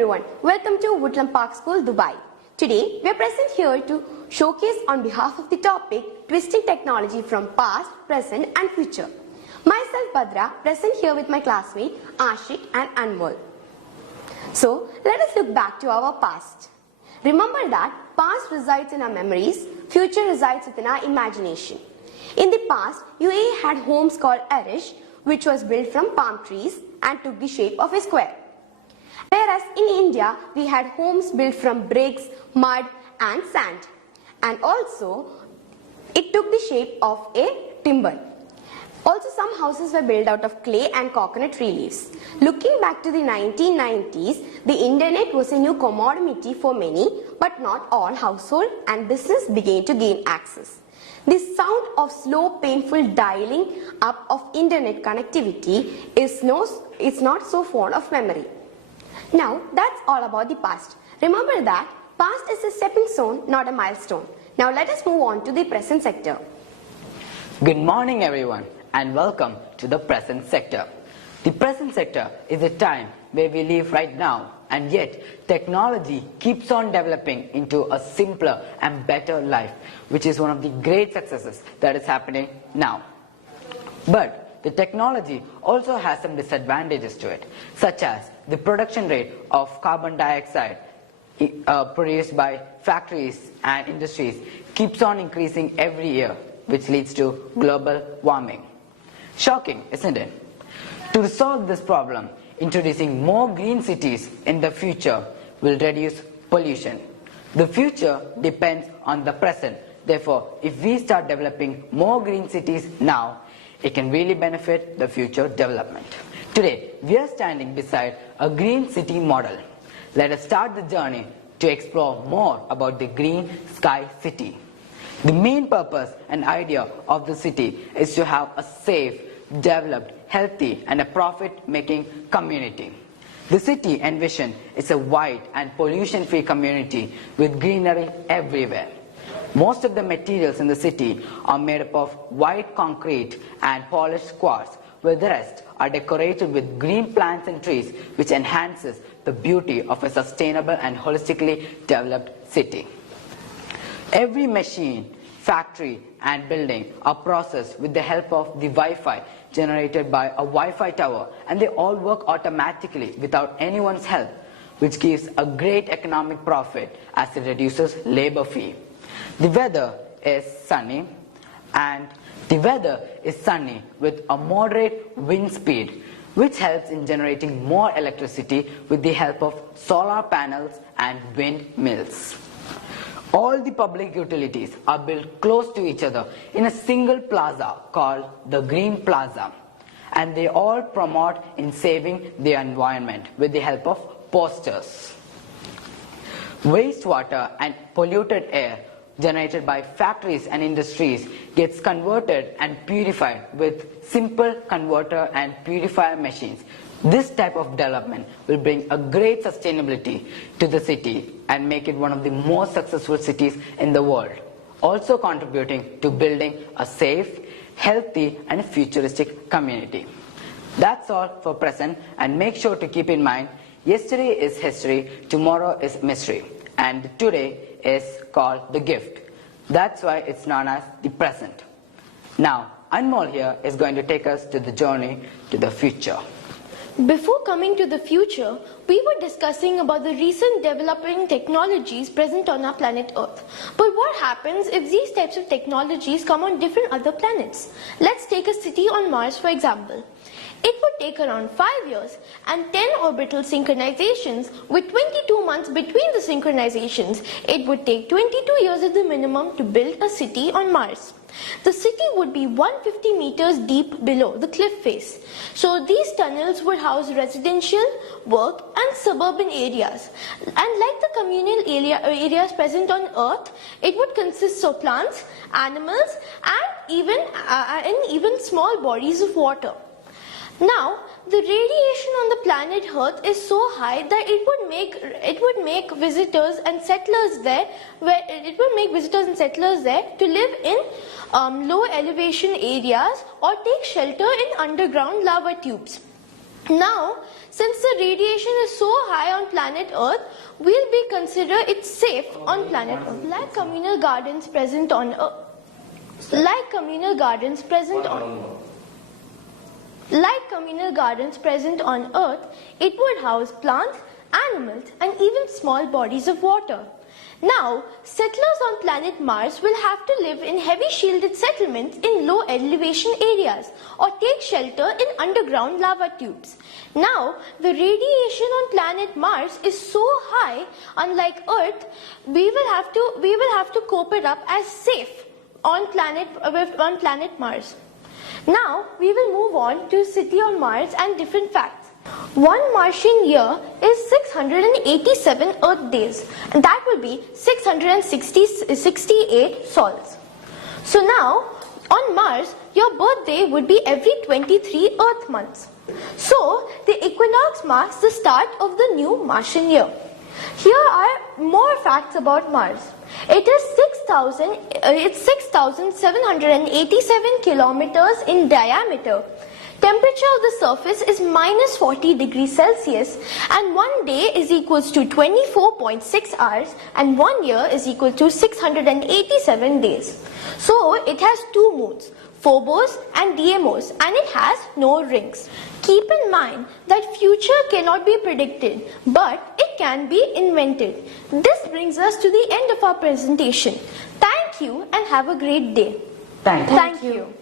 everyone, welcome to Woodland Park School, Dubai. Today, we are present here to showcase on behalf of the topic Twisting Technology from Past, Present and Future. Myself Badra, present here with my classmate Ashik and Anmol. So, let us look back to our past. Remember that past resides in our memories, future resides within our imagination. In the past, UAE had homes called Arish, which was built from palm trees and took the shape of a square. Whereas in India, we had homes built from bricks, mud and sand. And also, it took the shape of a timber. Also, some houses were built out of clay and coconut tree leaves. Looking back to the 1990s, the internet was a new commodity for many, but not all household and business began to gain access. The sound of slow, painful dialing up of internet connectivity is not so fond of memory. Now, that's all about the past. Remember that past is a stepping stone, not a milestone. Now, let us move on to the present sector. Good morning, everyone, and welcome to the present sector. The present sector is a time where we live right now, and yet technology keeps on developing into a simpler and better life, which is one of the great successes that is happening now. But the technology also has some disadvantages to it, such as the production rate of carbon dioxide produced by factories and industries keeps on increasing every year, which leads to global warming. Shocking, isn't it? To resolve this problem, introducing more green cities in the future will reduce pollution. The future depends on the present. Therefore, if we start developing more green cities now, it can really benefit the future development. Today, we are standing beside a green city model. Let us start the journey to explore more about the Green Sky City. The main purpose and idea of the city is to have a safe, developed, healthy and a profit-making community. The city envisioned is a white and pollution-free community with greenery everywhere. Most of the materials in the city are made up of white concrete and polished quartz, where the rest are decorated with green plants and trees, which enhances the beauty of a sustainable and holistically developed city. Every machine, factory and building are processed with the help of the Wi-Fi generated by a Wi-Fi tower, and they all work automatically without anyone's help, which gives a great economic profit as it reduces labor fee. The weather is sunny with a moderate wind speed, which helps in generating more electricity with the help of solar panels and windmills. All the public utilities are built close to each other in a single plaza called the Green Plaza, and they all promote in saving the environment with the help of posters. Wastewater and polluted air generated by factories and industries gets converted and purified with simple converter and purifier machines. This type of development will bring a great sustainability to the city and make it one of the most successful cities in the world, also contributing to building a safe, healthy and futuristic community. That's all for present, and make sure to keep in mind, yesterday is history, tomorrow is mystery, and today is called the gift. That's why it's known as the present. Now, Anmol here is going to take us to the journey to the future. Before coming to the future, we were discussing about the recent developing technologies present on our planet Earth. But what happens if these types of technologies come on different other planets? Let's take a city on Mars for example. It would take around 5 years and 10 orbital synchronizations with 22 months between the synchronizations. It would take 22 years at the minimum to build a city on Mars. The city would be 150 meters deep below the cliff face. So these tunnels would house residential, work and suburban areas. And like the communal areas present on Earth, it would consist of plants, animals and even small bodies of water. Now, the radiation on the planet Earth is so high that it would make visitors and settlers there to live in low elevation areas or take shelter in underground lava tubes. Now, since the radiation is so high on planet Earth, we'll be consider it safe on planet Earth. Like communal gardens present on Earth. Like communal gardens present on Earth, it would house plants, animals, and even small bodies of water. Now, settlers on planet Mars will have to live in heavy shielded settlements in low elevation areas or take shelter in underground lava tubes. Now, the radiation on planet Mars is so high, unlike Earth, we will have to cope it up as safe on planet Mars. Now, we will move on to City on Mars and different facts. One Martian year is 687 Earth days, and that will be 668 sols. So now, on Mars, your birthday would be every 23 Earth months. So, the equinox marks the start of the new Martian year. Here are more facts about Mars. It is 6,787 kilometers in diameter. Temperature of the surface is minus 40 degrees Celsius, and 1 day is equals to 24.6 hours, and 1 year is equal to 687 days. So it has two moons, Phobos and Deimos, and it has no rings. Keep in mind that future cannot be predicted, but it can be invented. This brings us to the end of our presentation. Thank you and have a great day. Thank you. Thank you.